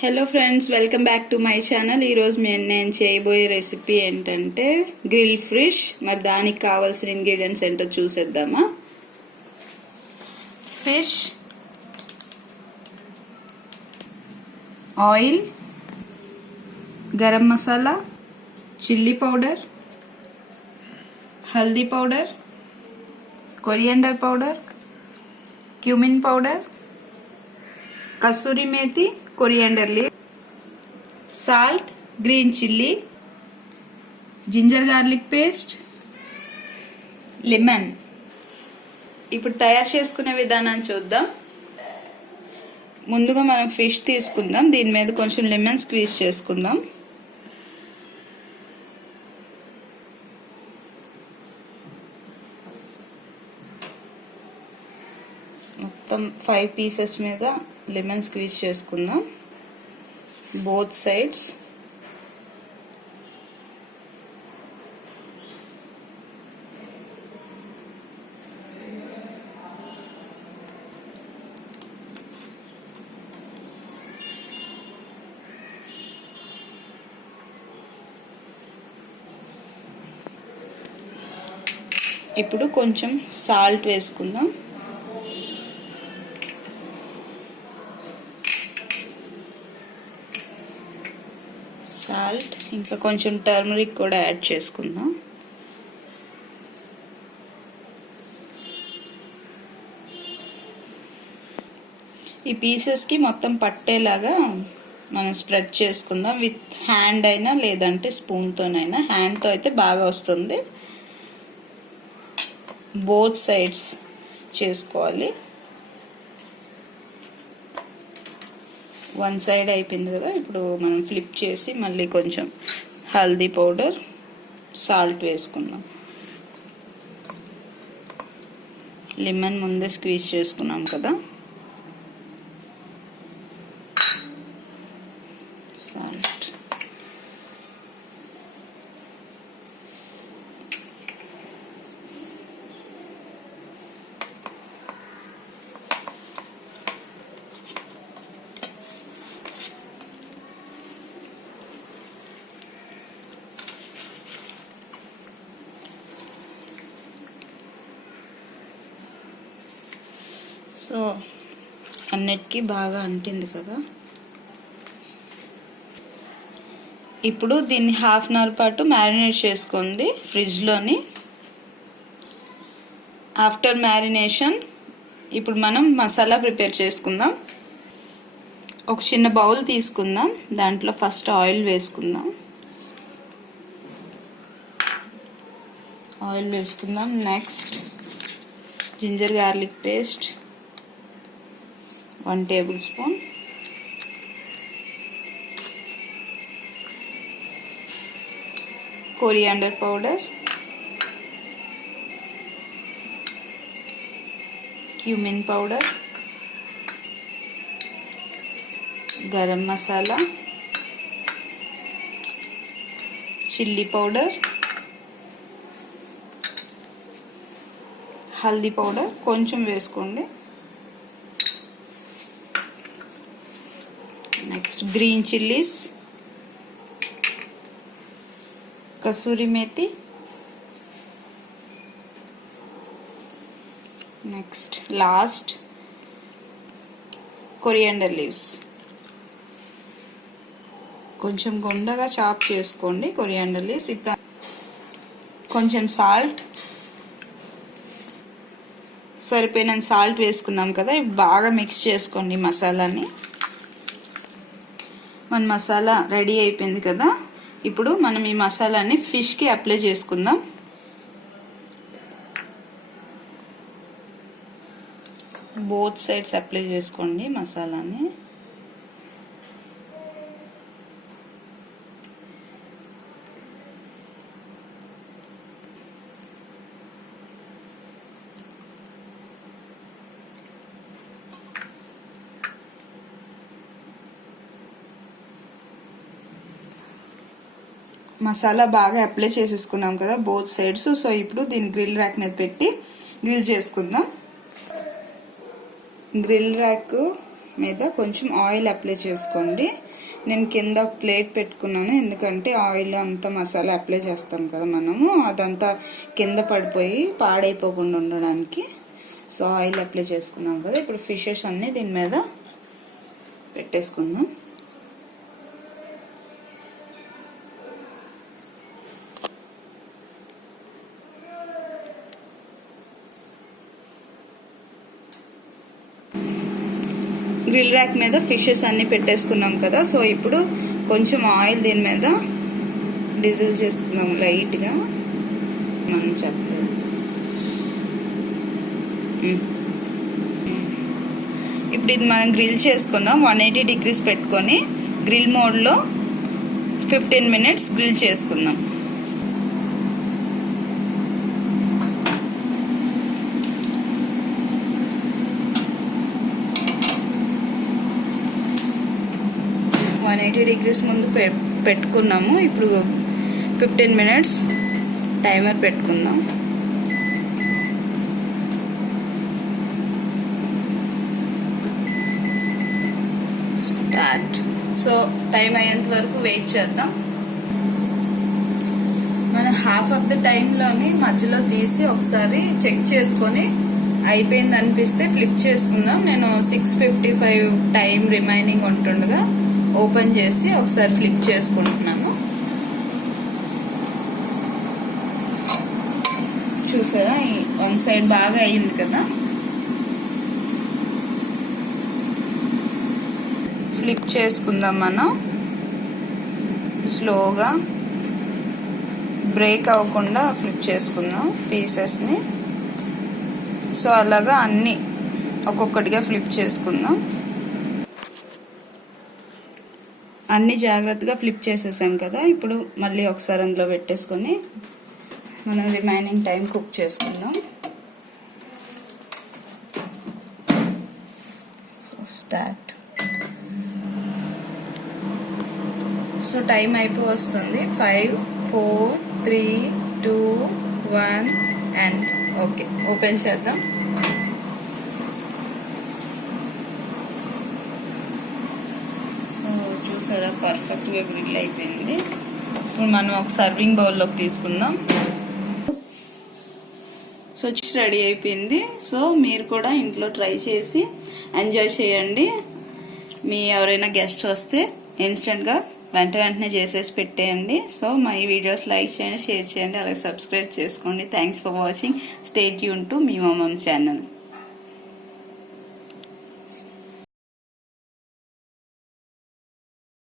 Hello friends, welcome back to my channel. ఈరోజు నేను చేయబోయే రెసిపీ ఏంటంటే గ్రిల్ ఫిష్. మరి దానికి కావాల్సిన ఇంగ్రీడియంట్స్ ఏంటో చూసేద్దామా. Fish, oil, garam masala, chilli powder, haldi powder, coriander powder, cumin powder, kasuri methi, coriander leave, salt, green chilli, ginger garlic paste, lemon. ఇప్పుడు తయారు చేసుకునే విధానాన్ని చూద్దాం. ముందుగా మనం ఫిష్ తీసుకుందాం. దీని మీద కొంచెం లెమన్ స్క్వీజ్ చేసుకుందాం. మొత్తం 5 పీసెస్ మీద లెమన్ స్క్వీజ్ చేసుకుందాం, బోత్ సైడ్స్. ఇప్పుడు కొంచెం సాల్ట్ వేసుకుందాం. సాల్ట్, ఇంకా కొంచెం టర్మరిక్ కూడా యాడ్ చేసుకుందాం. ఈ పీసెస్కి మొత్తం పట్టేలాగా మనం స్ప్రెడ్ చేసుకుందాం. విత్ హ్యాండ్ అయినా లేదంటే స్పూన్తోనైనా. హ్యాండ్తో అయితే బాగా వస్తుంది. బోత్ సైడ్స్ చేసుకోవాలి. వన్ సైడ్ అయిపోయింది కదా. ఇప్పుడు మనం ఫ్లిప్ చేసి మళ్ళీ కొంచెం హల్దీ పౌడర్, సాల్ట్ వేసుకుందాం. లెమన్ ముందే స్క్వీజ్ చేసుకున్నాం కదా. సాల్ట్, సో అన్నిటికీ బాగా అంటింది కదా. ఇప్పుడు దీన్ని హాఫ్ అన్ అవర్ పాటు మ్యారినేట్ చేసుకోండి ఫ్రిడ్జ్లోని. ఆఫ్టర్ మ్యారినేషన్ ఇప్పుడు మనం మసాలా ప్రిపేర్ చేసుకుందాం. ఒక చిన్న బౌల్ తీసుకుందాం. దాంట్లో ఫస్ట్ ఆయిల్ వేసుకుందాం. Next ginger garlic paste 1 tablespoon, coriander powder, cumin powder, garam masala, chilli powder, haldi powder కొంచెం వేసుకోండి. Next green chillies, kasuri methi, next last coriander leaves. కొంచెం గుండగా చాప్ చేసుకోండి కొరియాండర్ లీవ్స్. ఇప్పుడు కొంచెం సాల్ట్, సరిపోయినంత సాల్ట్ వేసుకున్నాం కదా. ఇప్పుడు బాగా మిక్స్ చేసుకోండి మసాలాని. మన మసాలా రెడీ అయిపోయింది కదా. ఇప్పుడు మనం ఈ మసాలాని ఫిష్కి అప్లై చేసుకుందాం. బోత్ సైడ్స్ అప్లై చేసుకోండి మసాలాని. మసాలా బాగా అప్లై చేసేసుకున్నాం కదా బోత్ సైడ్స్. సో ఇప్పుడు దీన్ని గ్రిల్ ర్యాక్ మీద పెట్టి గ్రిల్ చేసుకుందాం. గ్రిల్ ర్యాక్ మీద కొంచెం ఆయిల్ అప్లై చేసుకోండి. నేను కింద ప్లేట్ పెట్టుకున్నాను, ఎందుకంటే ఆయిల్ అంతా మసాలా అప్లై చేస్తాం కదా మనము, అదంతా కింద పడిపోయి పాడైపోకుండా ఉండడానికి. సో ఆయిల్ అప్లై చేసుకున్నాం కదా. ఇప్పుడు ఫిషెస్ అన్నీ దీని మీద పెట్టేసుకుందాం. గ్రిల్ ర్యాక్ మీద ఫిషెస్ అన్నీ పెట్టేసుకున్నాం కదా. సో ఇప్పుడు కొంచెం ఆయిల్ దీని మీద డిజిల్ చేసుకుందాం లైట్గా. మనం చెప్పలేదు. ఇప్పుడు ఇది మనం గ్రిల్ చేసుకుందాం. 180 degrees పెట్టుకొని గ్రిల్ మోడ్లో 15 minutes గ్రిల్ చేసుకుందాం. degrees ముందు పెట్టుకున్నాము. ఇప్పుడు 15 minutes టైమర్ పెట్టుకుందాం. స్టార్ట్. సో టైం అయ్యేంత వరకు వెయిట్ చేద్దాం. మనం హాఫ్ ఆఫ్ ద టైంలోని మధ్యలో తీసి ఒకసారి చెక్ చేసుకొని అయిపోయింది అనిపిస్తే ఫ్లిప్ చేసుకుందాం. నేను 6:55 టైం రిమైనింగ్ ఉంటుండగా ఓపెన్ చేసి ఒకసారి ఫ్లిప్ చేసుకుంటున్నాను. చూసారా, వన్ సైడ్ బాగా అయింది కదా. ఫ్లిప్ చేసుకుందాం. మనం స్లోగా బ్రేక్ అవ్వకుండా ఫ్లిప్ చేసుకుందాం పీసెస్ని. సో అలాగా అన్నీ ఒక్కొక్కటిగా ఫ్లిప్ చేసుకుందాం. అన్నీ జాగ్రత్తగా ఫ్లిప్ చేసేసాం కదా. ఇప్పుడు మళ్ళీ ఒకసారి అందులో పెట్టేసుకొని మనం రిమైనింగ్ టైం కుక్ చేసుకుందాం. So start. సో టైం అయిపో వస్తుంది. 5, 4, 3, 2, 1 అండ్ ఓకే. ఓపెన్ చేద్దాం. చూసారా, పర్ఫెక్ట్గా గ్రిల్ అయిపోయింది. ఇప్పుడు మనం ఒక సర్వింగ్ బౌల్లోకి తీసుకుందాం. సో రెడీ అయిపోయింది. సో మీరు కూడా ఇంట్లో ట్రై చేసి ఎంజాయ్ చేయండి. మీ ఎవరైనా గెస్ట్స్ వస్తే ఇన్స్టెంట్గా వెంటనే చేసేసి పెట్టేయండి. సో మా ఈ వీడియోస్ లైక్ చేయండి, షేర్ చేయండి, అలాగే సబ్స్క్రైబ్ చేసుకోండి. Thanks for watching. Stay tuned to మీ మమ్మమ్ ఛానల్.